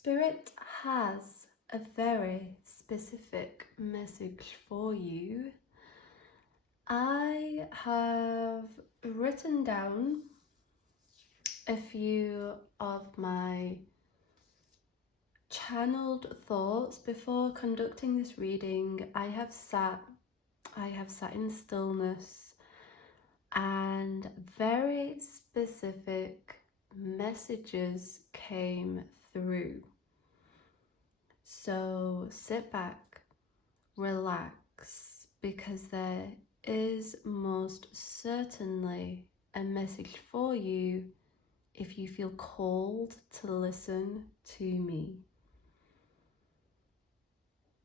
Spirit has a very specific message for you. I have written down a few of my channeled thoughts before conducting this reading. I have sat in stillness, and very specific messages came through. So sit back, relax, because there is most certainly a message for you if you feel called to listen to me.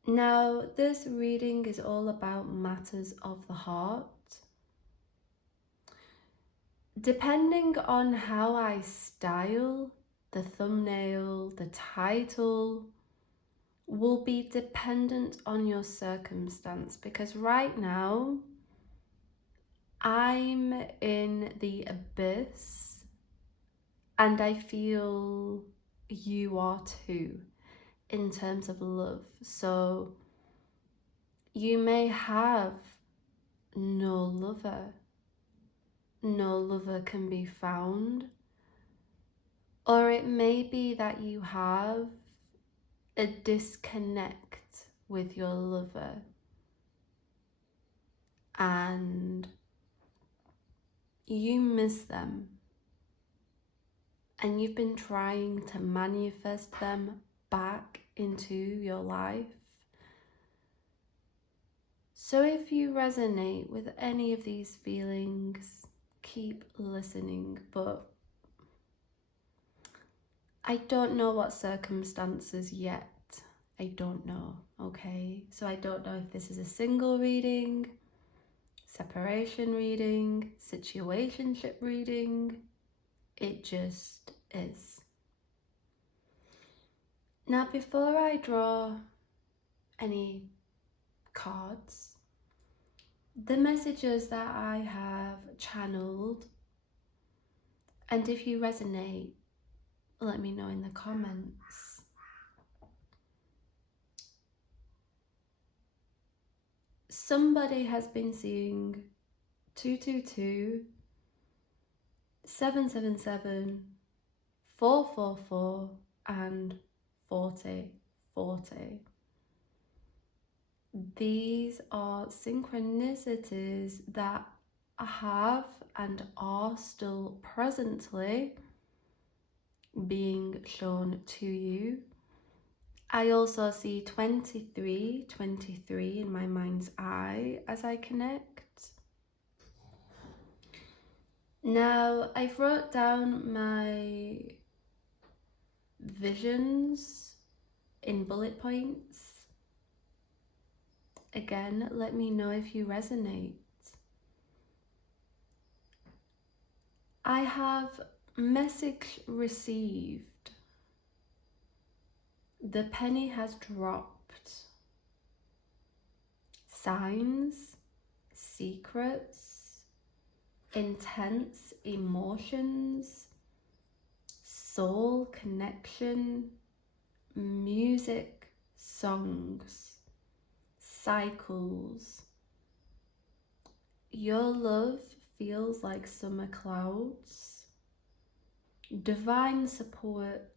Now, this reading is all about matters of the heart. Depending on how I style the thumbnail, the title will be dependent on your circumstance, because right now I'm in the abyss and I feel you are too in terms of love. So you may have no lover can be found, or it may be that you have a disconnect with your lover and you miss them and you've been trying to manifest them back into your life. So if you resonate with any of these feelings, keep listening. But I don't know what circumstances yet. I don't know, okay? So I don't know if this is a single reading, separation reading, situationship reading. It just is. Now, before I draw any cards, the messages that I have channeled, and if you resonate, let me know in the comments. Somebody has been seeing 222, 777, 444 and 4040. These are synchronicities that have and are still presently being shown to you. I also see 23 in my mind's eye as I connect. Now, I've wrote down my visions in bullet points. Again, let me know if you resonate. I have message received. The penny has dropped. Signs, secrets, intense emotions, soul connection, music, songs, cycles. Your love feels like summer clouds, divine support,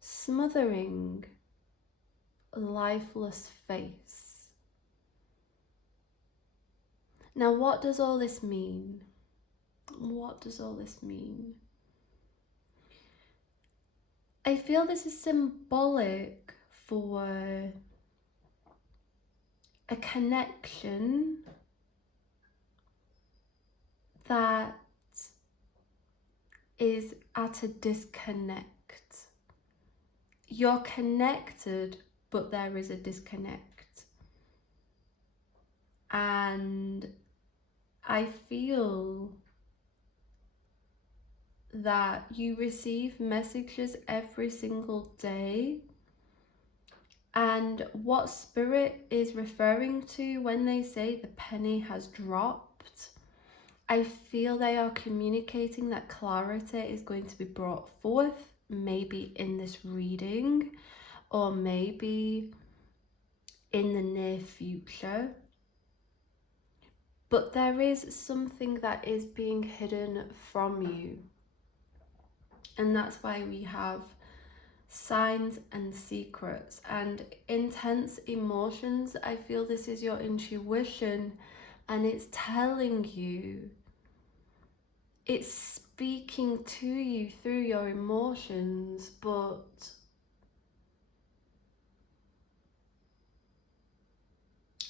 smothering lifeless face. Now, what does all this mean? What does all this mean? I feel this is symbolic for a connection that is at a disconnect. You're connected, but there is a disconnect. And I feel that you receive messages every single day, and what Spirit is referring to when they say the penny has dropped, I feel they are communicating that clarity is going to be brought forth maybe in this reading, or maybe in the near future. But there is something that is being hidden from you. And that's why we have signs and secrets and intense emotions. I feel this is your intuition, and it's telling you, it's speaking to you through your emotions, but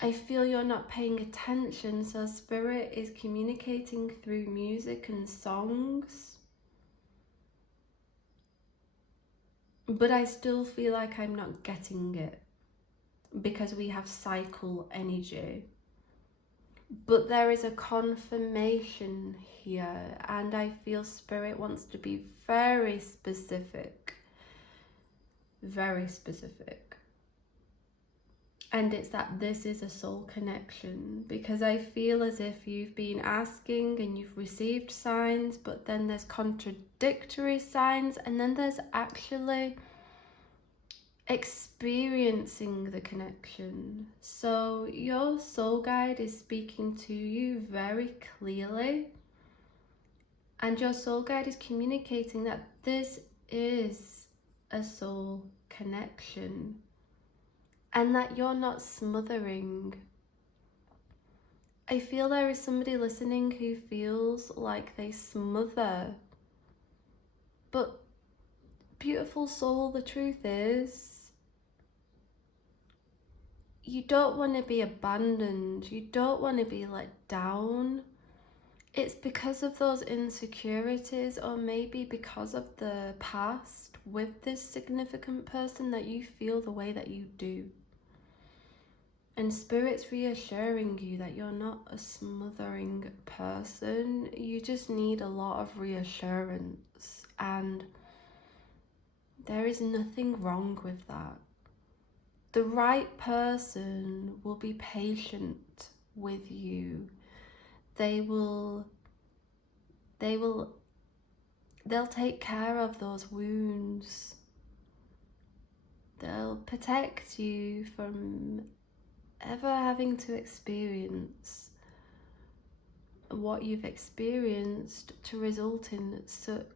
I feel you're not paying attention. So Spirit is communicating through music and songs, but I still feel like I'm not getting it because we have cycle energy. But there is a confirmation here, and I feel Spirit wants to be very specific. Very specific. And it's that this is a soul connection, because I feel as if you've been asking and you've received signs, but then there's contradictory signs, and then there's actually experiencing the connection. So your soul guide is speaking to you very clearly, and your soul guide is communicating that this is a soul connection, and that you're not smothering. I feel there is somebody listening who feels like they smother, but beautiful soul, the truth is, you don't want to be abandoned. You don't want to be let down. It's because of those insecurities, or maybe because of the past with this significant person, that you feel the way that you do. And Spirit's reassuring you that you're not a smothering person. You just need a lot of reassurance, and there is nothing wrong with that. The right person will be patient with you. They'll take care of those wounds. They'll protect you from ever having to experience what you've experienced, to result in such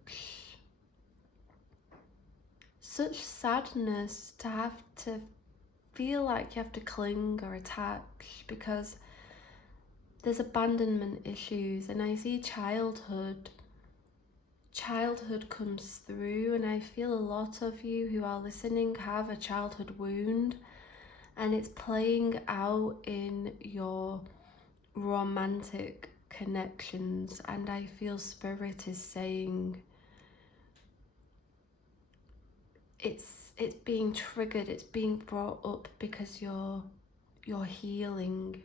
sadness, to have to feel like you have to cling or attach, because there's abandonment issues. And I see childhood comes through, and I feel a lot of you who are listening have a childhood wound, and it's playing out in your romantic connections. And I feel Spirit is saying it's being triggered, it's being brought up, because you're healing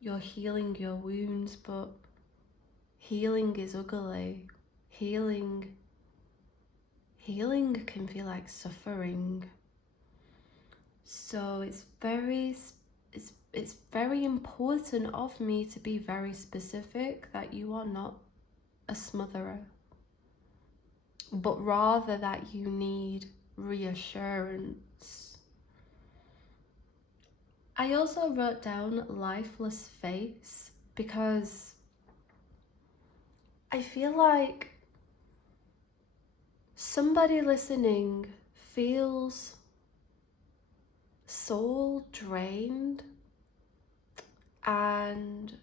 your wounds. But healing is ugly. Healing can feel like suffering. So it's very important of me to be very specific that you are not a smotherer, but rather that you need reassurance. I also wrote down lifeless face, because I feel like somebody listening feels soul drained, and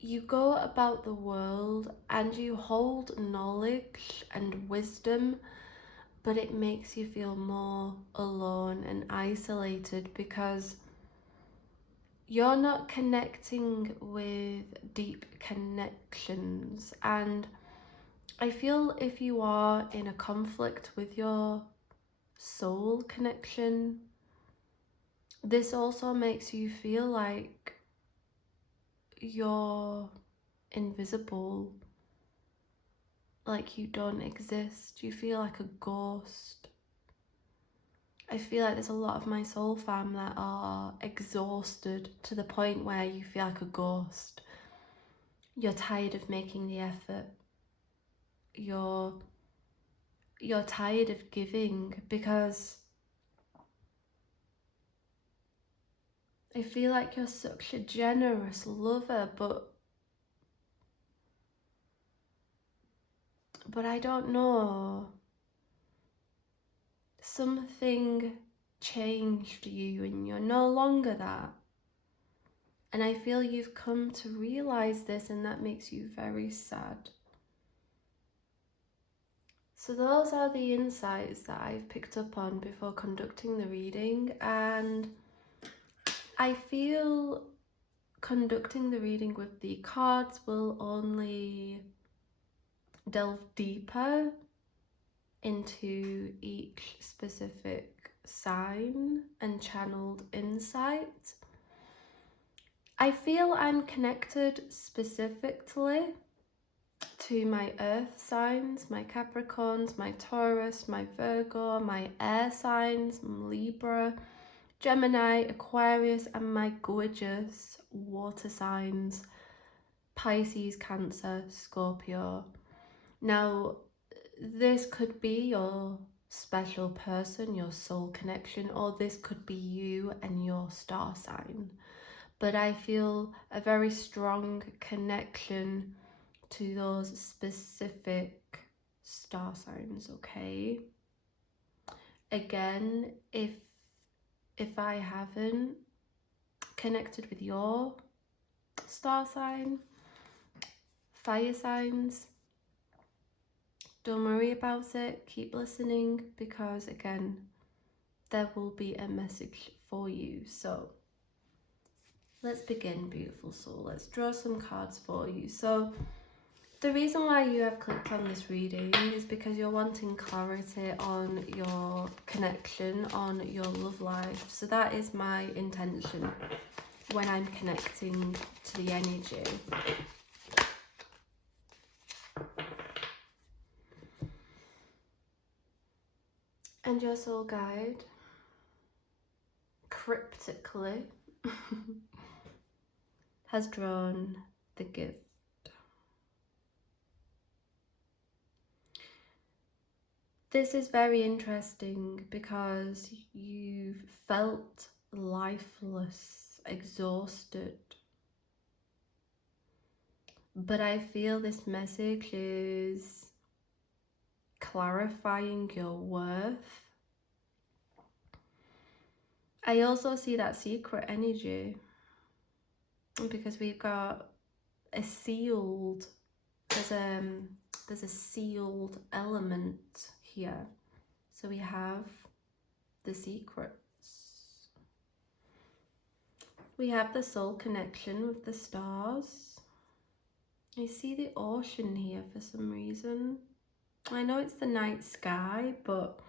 you go about the world and you hold knowledge and wisdom, but it makes you feel more alone and isolated, because you're not connecting with deep connections. And I feel if you are in a conflict with your soul connection, this also makes you feel like you're invisible, like you don't exist. You feel like a ghost. I feel like there's a lot of my soul fam that are exhausted to the point where you feel like a ghost. You're tired of making the effort. You're you're tired of giving, because I feel like you're such a generous lover, but I don't know. Something changed you and you're no longer that. And I feel you've come to realize this, and that makes you very sad. So those are the insights that I've picked up on before conducting the reading, and I feel conducting the reading with the cards will only delve deeper into each specific sign and channeled insight. I feel I'm connected specifically to my earth signs, my Capricorns, my Taurus, my Virgo, my air signs, Libra, Gemini, Aquarius, and my gorgeous water signs, Pisces, Cancer, Scorpio. Now, this could be your special person, your soul connection, or this could be you and your star sign. But I feel a very strong connection to those specific star signs, okay? Again, if I haven't connected with your star sign, fire signs, don't worry about it, keep listening, because again, there will be a message for you. So let's begin, beautiful soul. Let's draw some cards for you. So the reason why you have clicked on this reading is because you're wanting clarity on your connection, on your love life. So that is my intention when I'm connecting to the energy. And your soul guide, cryptically, has drawn the gift. This is very interesting because you've felt lifeless, exhausted. But I feel this message is clarifying your worth. I also see that secret energy because we've got a sealed, there's a sealed element here. So we have the secrets. We have the soul connection with the stars. I see the ocean here for some reason. I know it's the night sky, but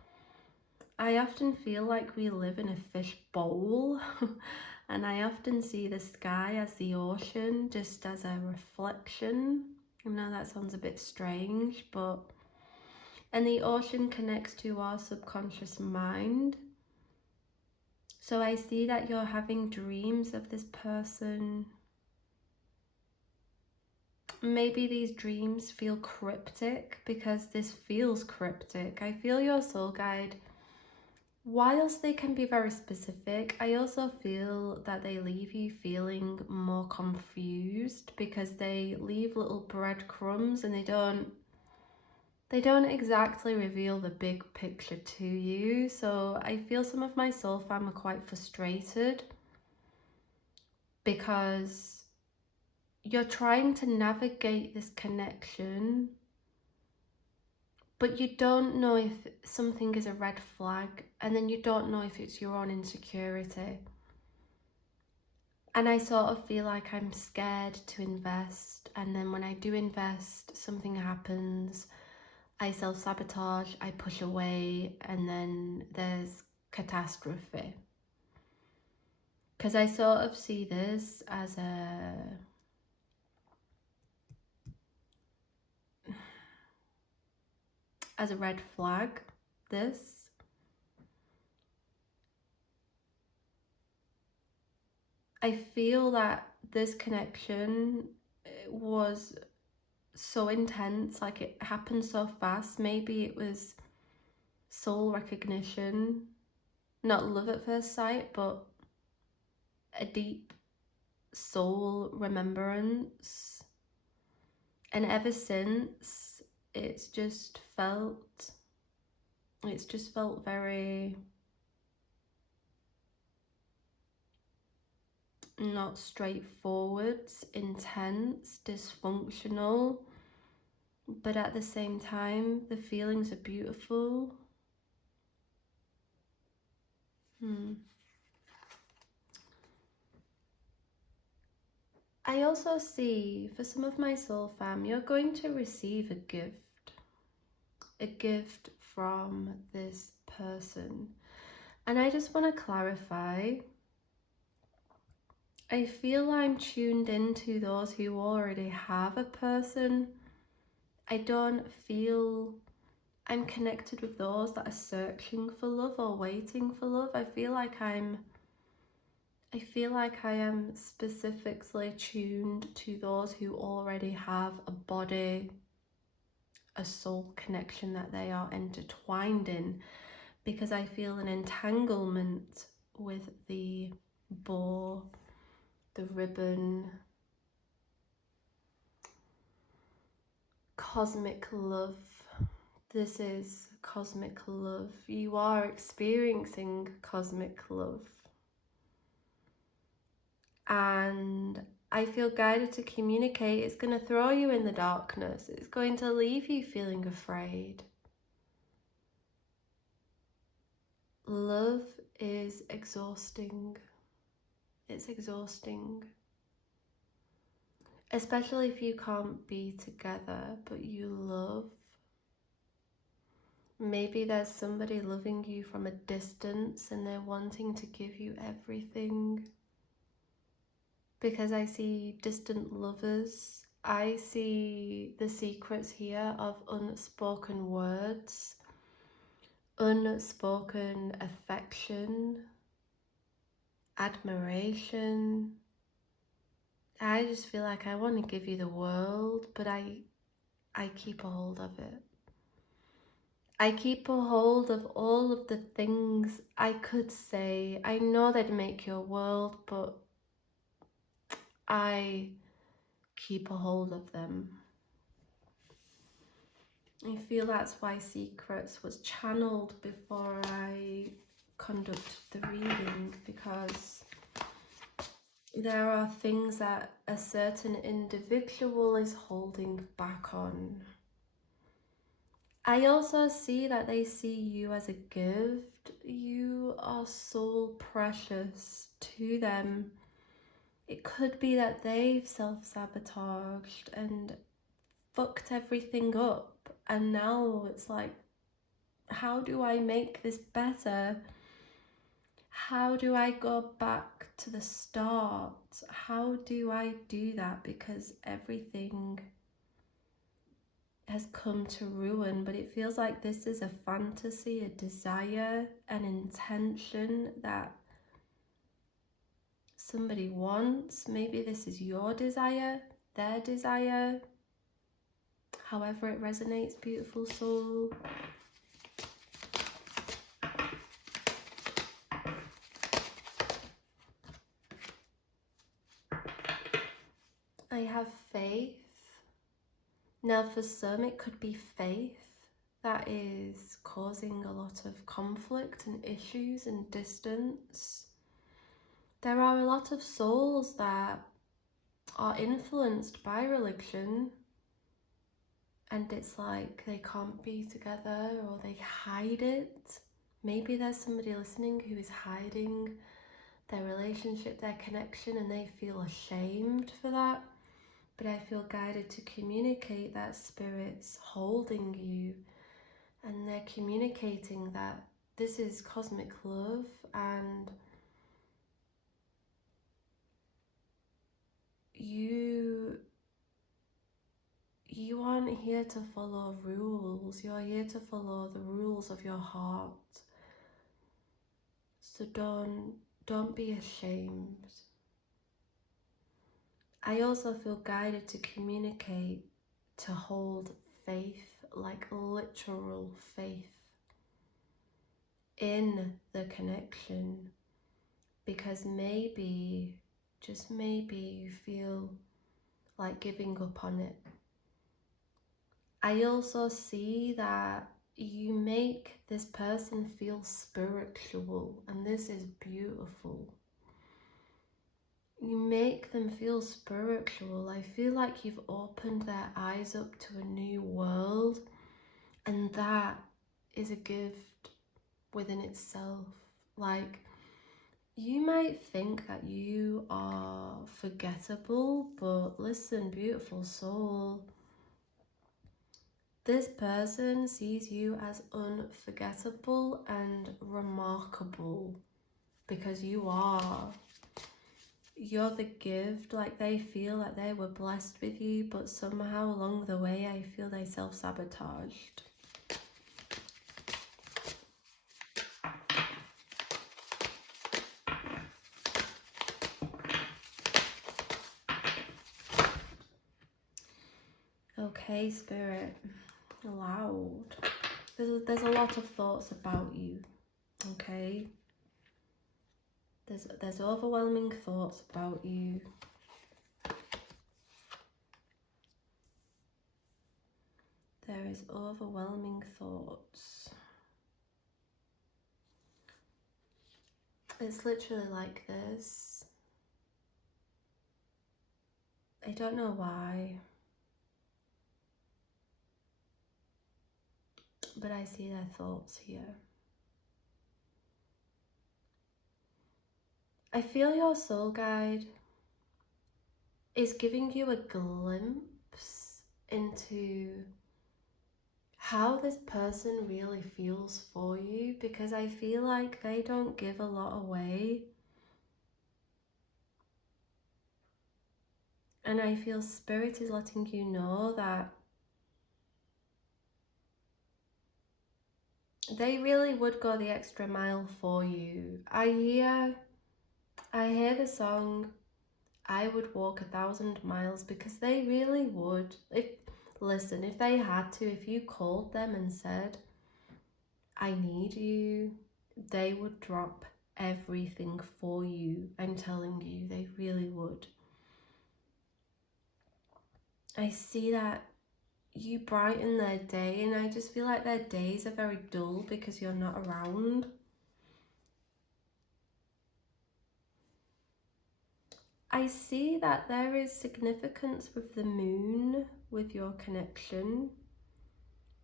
I often feel like we live in a fish bowl. And I often see the sky as the ocean, just as a reflection. I know that sounds a bit strange, but... And the ocean connects to our subconscious mind. So I see that you're having dreams of this person. Maybe these dreams feel cryptic because this feels cryptic. I feel your soul guide, whilst they can be very specific, I also feel that they leave you feeling more confused because they leave little breadcrumbs and they don't exactly reveal the big picture to you. So I feel some of my soul fam are quite frustrated because you're trying to navigate this connection, but you don't know if something is a red flag, and then you don't know if it's your own insecurity. And I sort of feel like I'm scared to invest, and then when I do invest, something happens, I self-sabotage, I push away, and then there's catastrophe. Because I sort of see this as a red flag, this. I feel that this connection was so intense, like it happened so fast. Maybe it was soul recognition, not love at first sight, but a deep soul remembrance. And ever since, it's just felt very not straightforward, intense, dysfunctional, but at the same time, the feelings are beautiful. I also see, for some of my soul fam, you're going to receive a gift from this person. And I just want to clarify, I feel I'm tuned into those who already have a person. I don't feel I'm connected with those that are searching for love or waiting for love. I feel like I am specifically tuned to those who already have a body, a soul connection that they are intertwined in, because I feel an entanglement with the bow, the ribbon, cosmic love. This is cosmic love. You are experiencing cosmic love. And I feel guided to communicate. It's going to throw you in the darkness. It's going to leave you feeling afraid. Love is exhausting. It's exhausting. Especially if you can't be together, but you love. Maybe there's somebody loving you from a distance and they're wanting to give you everything. Because I see distant lovers. I see the secrets here of unspoken words, unspoken affection, admiration. I just feel like I want to give you the world, but I keep a hold of it. I keep a hold of all of the things I could say. I know they'd make your world, but I keep a hold of them. I feel that's why Secrets was channeled before I conduct the reading, because there are things that a certain individual is holding back on. I also see that they see you as a gift. You are so precious to them. It could be that they've self-sabotaged and fucked everything up, and now it's like, how do I make this better? How do I go back to the start? How do I do that? Because everything has come to ruin. But it feels like this is a fantasy, a desire, an intention that somebody wants. Maybe this is your desire, their desire, however it resonates, beautiful soul. I have faith. Now for some it could be faith that is causing a lot of conflict and issues and distance. There are a lot of souls that are influenced by religion, and it's like they can't be together or they hide it. Maybe there's somebody listening who is hiding their relationship, their connection, and they feel ashamed for that. But I feel guided to communicate that spirit's holding you, and they're communicating that this is cosmic love, and you aren't here to follow rules. You're here to follow the rules of your heart. So don't be ashamed. I also feel guided to communicate, to hold faith, like literal faith. in the connection, because maybe, just maybe, you feel like giving up on it. I also see that you make this person feel spiritual, and this is beautiful. You make them feel spiritual. I feel like you've opened their eyes up to a new world, and that is a gift within itself. Like, you might think that you are forgettable, but listen, beautiful soul, this person sees you as unforgettable and remarkable, because you are. You're the gift. Like, they feel like they were blessed with you, but somehow along the way I feel they self-sabotaged. Okay, Spirit, loud. There's a lot of thoughts about you, okay? There's overwhelming thoughts about you. There is overwhelming thoughts. It's literally like this. I don't know why, but I see their thoughts here. I feel your soul guide is giving you a glimpse into how this person really feels for you, because I feel like they don't give a lot away. And I feel Spirit is letting you know that they really would go the extra mile for you. I hear the song, I would walk 1,000 miles, because they really would. Listen, if they had to, if you called them and said, I need you, they would drop everything for you. I'm telling you, they really would. I see that you brighten their day, and I just feel like their days are very dull because you're not around. I see that there is significance with the moon, with your connection.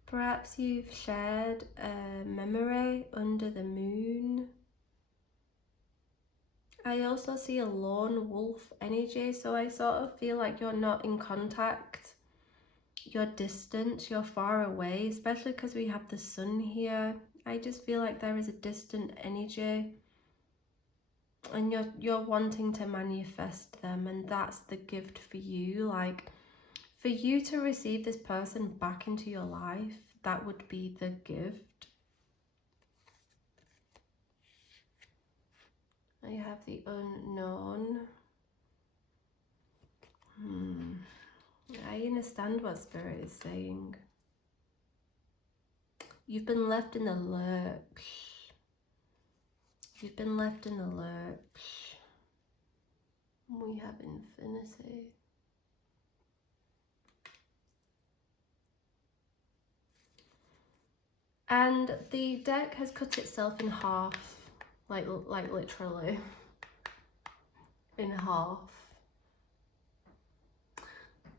Perhaps you've shared a memory under the moon. I also see a lone wolf energy, so I sort of feel like you're not in contact. You're distant, you're far away, especially because we have the sun here. I just feel like there is a distant energy, and you're wanting to manifest them, and that's the gift for you. Like, for you to receive this person back into your life, that would be the gift. I have the unknown. I understand what Spirit is saying. You've been left in the lurch. You've been left in the lurch. We have infinity. And the deck has cut itself in half, like literally in half.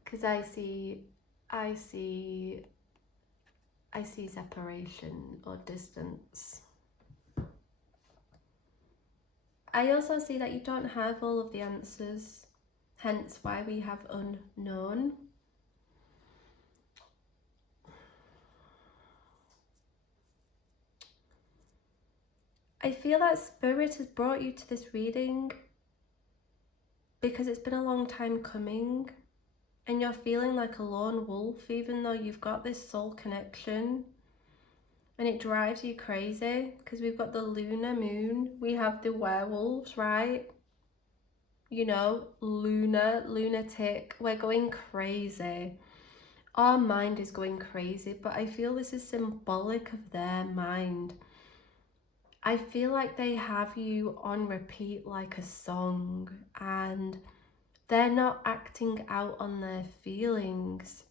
Because I see separation or distance. I also see that you don't have all of the answers, hence why we have unknown. I feel that Spirit has brought you to this reading because it's been a long time coming, and you're feeling like a lone wolf, even though you've got this soul connection, and it drives you crazy because we've got the lunar moon, we have the werewolves, right? You know, lunatic, we're going crazy. Our mind is going crazy, but I feel this is symbolic of their mind. I feel like they have you on repeat like a song, and they're not acting out on their feelings.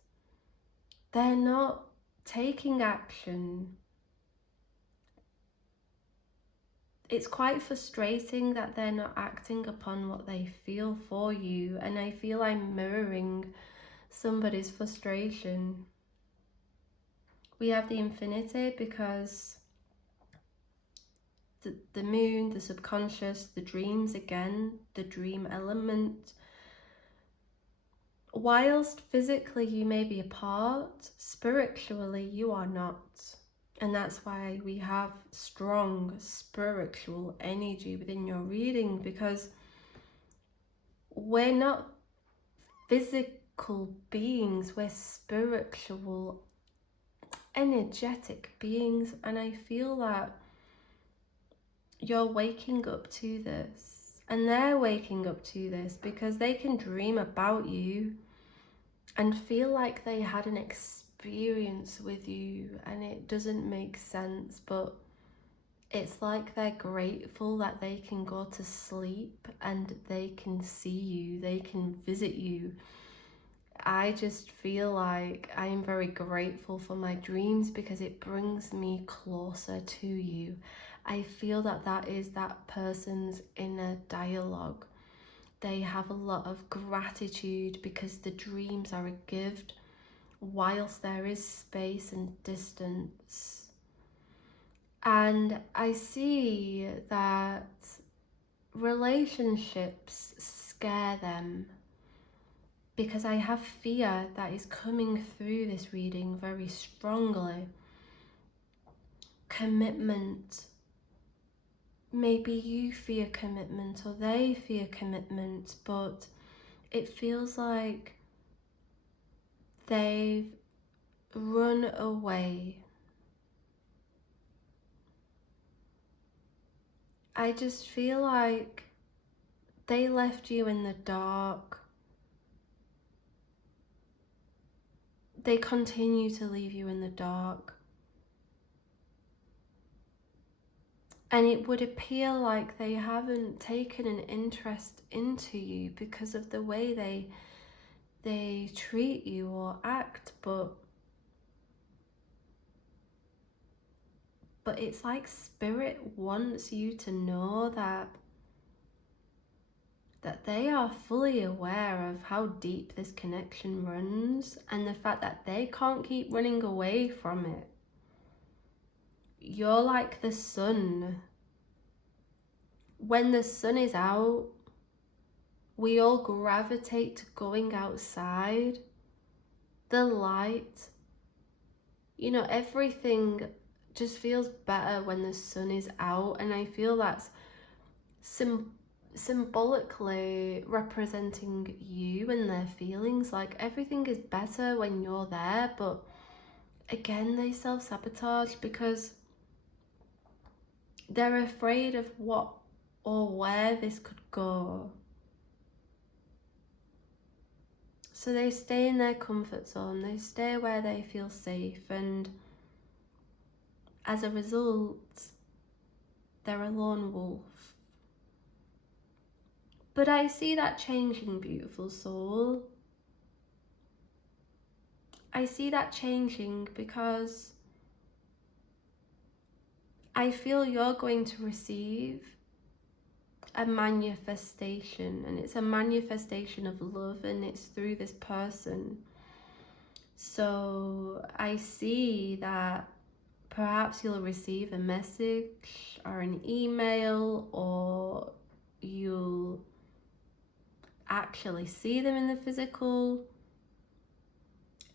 They're not taking action. It's quite frustrating that they're not acting upon what they feel for you, and I feel I'm mirroring somebody's frustration. We have the infinity because the moon, the subconscious, the dreams again, the dream element. Whilst physically you may be apart, spiritually you are not. And that's why we have strong spiritual energy within your reading, because we're not physical beings, we're spiritual, energetic beings. And I feel that you're waking up to this, and they're waking up to this, because they can dream about you and feel like they had an experience with you and it doesn't make sense, but it's like they're grateful that they can go to sleep and they can see you, they can visit you. I just feel like I'm very grateful for my dreams because it brings me closer to you. I feel that that is that person's inner dialogue. They have a lot of gratitude because the dreams are a gift, whilst there is space and distance. And I see that relationships scare them, because I have fear that is coming through this reading very strongly. Commitment. Maybe you fear commitment or they fear commitment, but it feels like they've run away. I just feel like they left you in the dark. They continue to leave you in the dark. And it would appear like they haven't taken an interest into you because of the way they treat you or act, but it's like spirit wants you to know that they are fully aware of how deep this connection runs, and the fact that they can't keep running away from it. You're like the sun. When the sun is out, we all gravitate to going outside. The light, everything just feels better when the sun is out, and I feel that's symbolically representing you and their feelings. Like, everything is better when you're there, but again, they self-sabotage because they're afraid of what or where this could go. So they stay in their comfort zone, they stay where they feel safe, and as a result, they're a lone wolf. But I see that changing, beautiful soul. I see that changing because I feel you're going to receive a manifestation, and it's a manifestation of love, and it's through this person. So I see that perhaps you'll receive a message or an email, or you'll actually see them in the physical.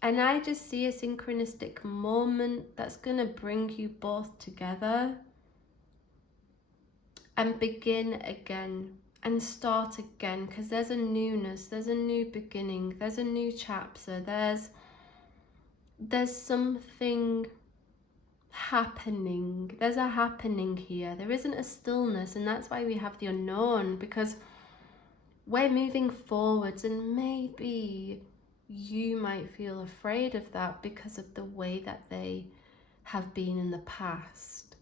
And I just see a synchronistic moment that's going to bring you both together and begin again and start again, because there's a newness, there's a new beginning, there's a new chapter, there's something happening, there's a happening here. There isn't a stillness, and that's why we have the unknown, because we're moving forwards, and maybe you might feel afraid of that because of the way that they have been in the past.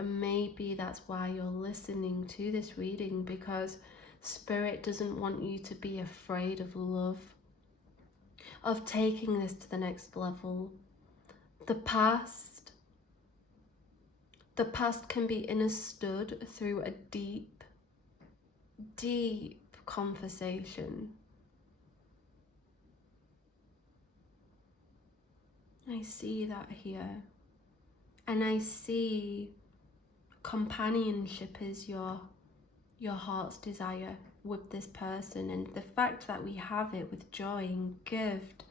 And maybe that's why you're listening to this reading, because Spirit doesn't want you to be afraid of love, of taking this to the next level. The past can be understood through a deep, deep conversation. I see that here. And I see companionship is your heart's desire with this person. And the fact that we have it with joy and gift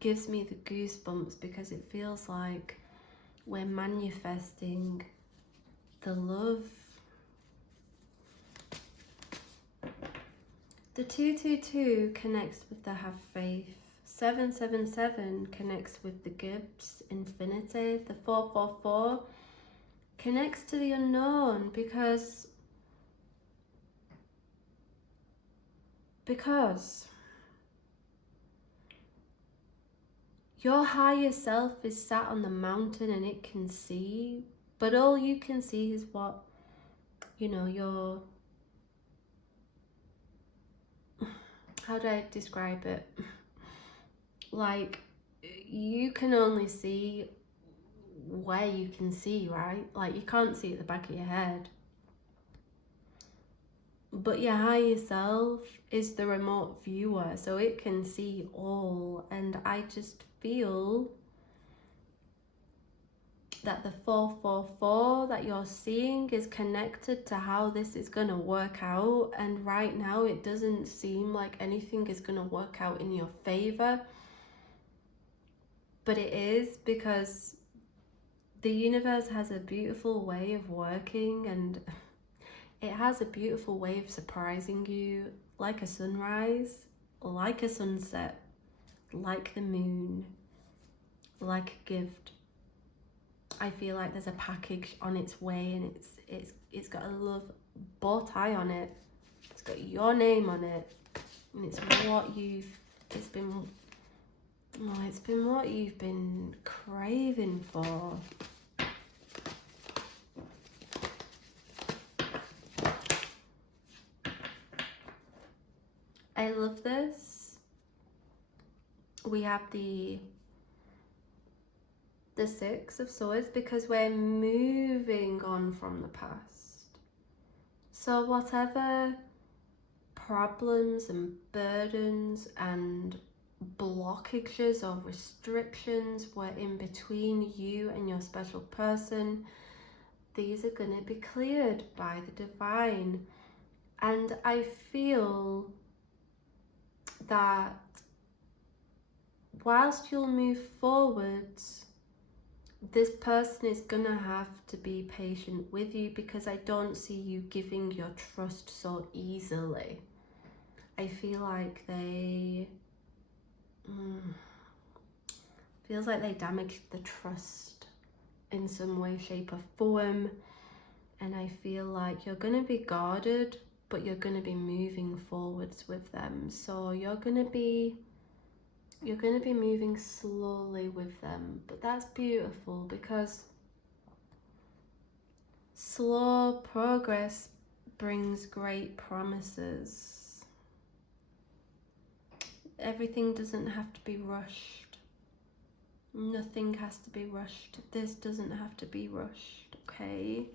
gives me the goosebumps, because it feels like we're manifesting the love. The 222 connects with the have faith. 777 connects with the gifts, infinity. The 444 connects to the unknown, because your higher self is sat on the mountain and it can see, but all you can see is what, your, how do I describe it? Like, you can only see where you can see, right? Like, you can't see at the back of your head. But your higher self is the remote viewer, so it can see all. And I just feel that the 444 that you're seeing is connected to how this is going to work out. And right now it doesn't seem like anything is going to work out in your favor. But it is, because the universe has a beautiful way of working, and it has a beautiful way of surprising you, like a sunrise, like a sunset, like the moon, like a gift. I feel like there's a package on its way, and it's got a love bow tie on it. It's got your name on it, and it's been what you've been craving for. I love this. We have the 6 of Swords, because we're moving on from the past. So whatever problems and burdens and blockages or restrictions were in between you and your special person, these are going to be cleared by the divine. And I feel that whilst you'll move forwards, this person is gonna have to be patient with you, because I don't see you giving your trust so easily. I feel like feels like they damaged the trust in some way, shape or form. And I feel like you're gonna be guarded, but you're gonna be moving forwards with them. So you're gonna be moving slowly with them, but that's beautiful, because slow progress brings great promises. Everything doesn't have to be rushed. Nothing has to be rushed. This doesn't have to be rushed, okay?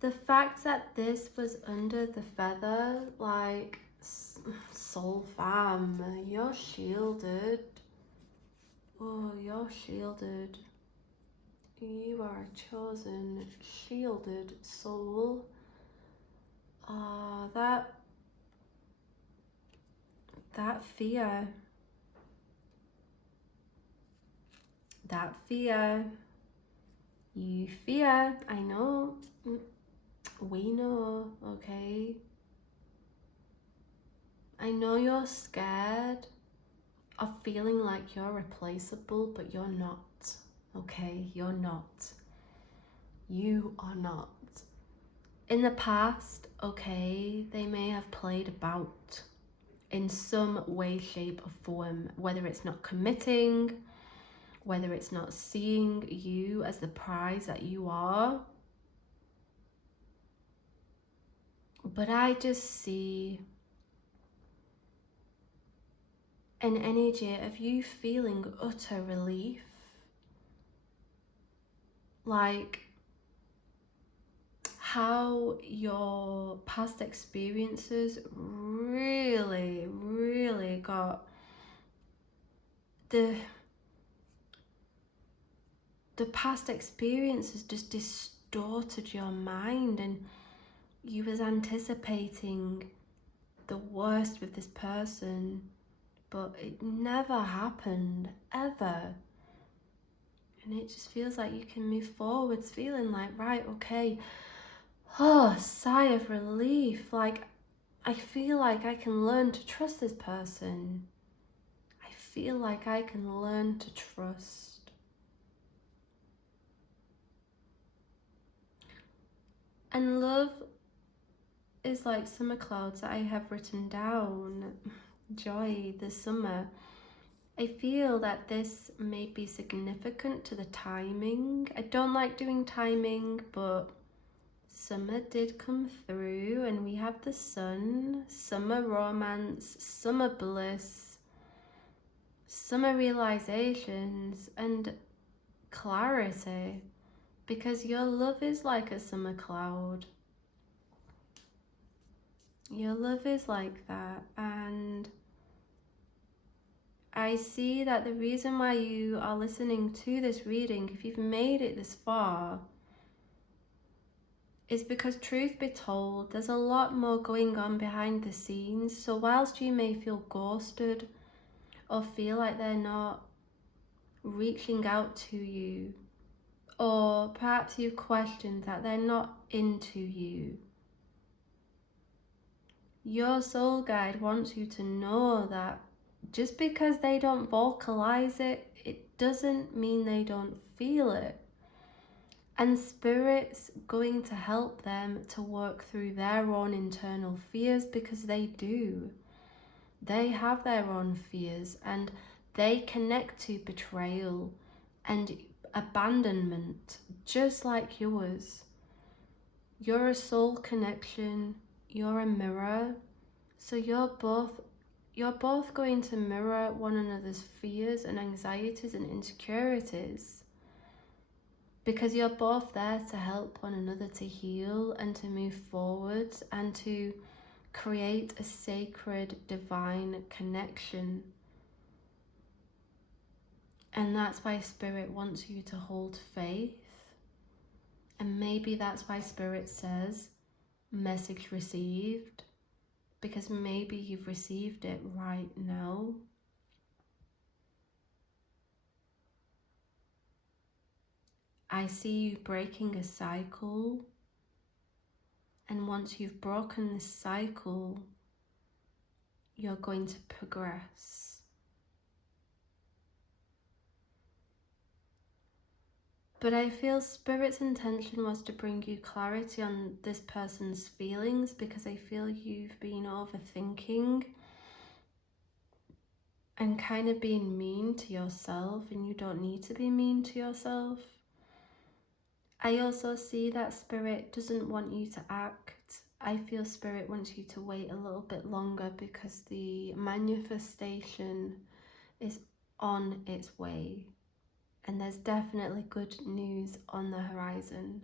The fact that this was under the feather, like, soul fam, you're shielded. Oh, you're shielded. You are a chosen, shielded soul. That fear. You fear, I know. We know, okay? I know you're scared of feeling like you're replaceable, but you're not, okay? You're not. You are not. In the past, okay, they may have played about in some way, shape or form, whether it's not committing, whether it's not seeing you as the prize that you are. But I just see an energy of you feeling utter relief. Like how your past experiences really, really got the past experiences just distorted your mind, and you was anticipating the worst with this person, but it never happened, ever. And it just feels like you can move forwards feeling like, right, okay, oh, sigh of relief. Like, I feel like I can learn to trust this person. I feel like I can learn to trust. And love is like summer clouds that I have written down. Joy, the summer. I feel that this may be significant to the timing. I don't like doing timing, but summer did come through, and we have the sun, summer romance, summer bliss, summer realizations, and clarity, because your love is like a summer cloud. Your love is like that, and I see that the reason why you are listening to this reading, if you've made it this far, is because, truth be told, there's a lot more going on behind the scenes. So whilst you may feel ghosted or feel like they're not reaching out to you, or perhaps you've questioned that they're not into you, your soul guide wants you to know that just because they don't vocalize it, it doesn't mean they don't feel it. And Spirit's going to help them to work through their own internal fears, because they do. They have their own fears, and they connect to betrayal and abandonment just like yours. You're a soul connection, you're a mirror, so you're both going to mirror one another's fears and anxieties and insecurities, because you're both there to help one another to heal and to move forward and to create a sacred divine connection. And that's why Spirit wants you to hold faith. And maybe that's why Spirit says message received, because maybe you've received it right now. I see you breaking a cycle, and once you've broken this cycle, you're going to progress. But I feel Spirit's intention was to bring you clarity on this person's feelings, because I feel you've been overthinking and kind of being mean to yourself, and you don't need to be mean to yourself. I also see that Spirit doesn't want you to act. I feel Spirit wants you to wait a little bit longer, because the manifestation is on its way. And there's definitely good news on the horizon.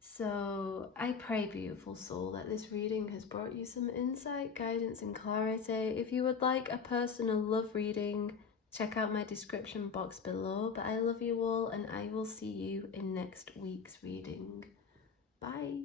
So I pray, beautiful soul, that this reading has brought you some insight, guidance and clarity. If you would like a personal love reading, check out my description box below. But I love you all, and I will see you in next week's reading. Bye.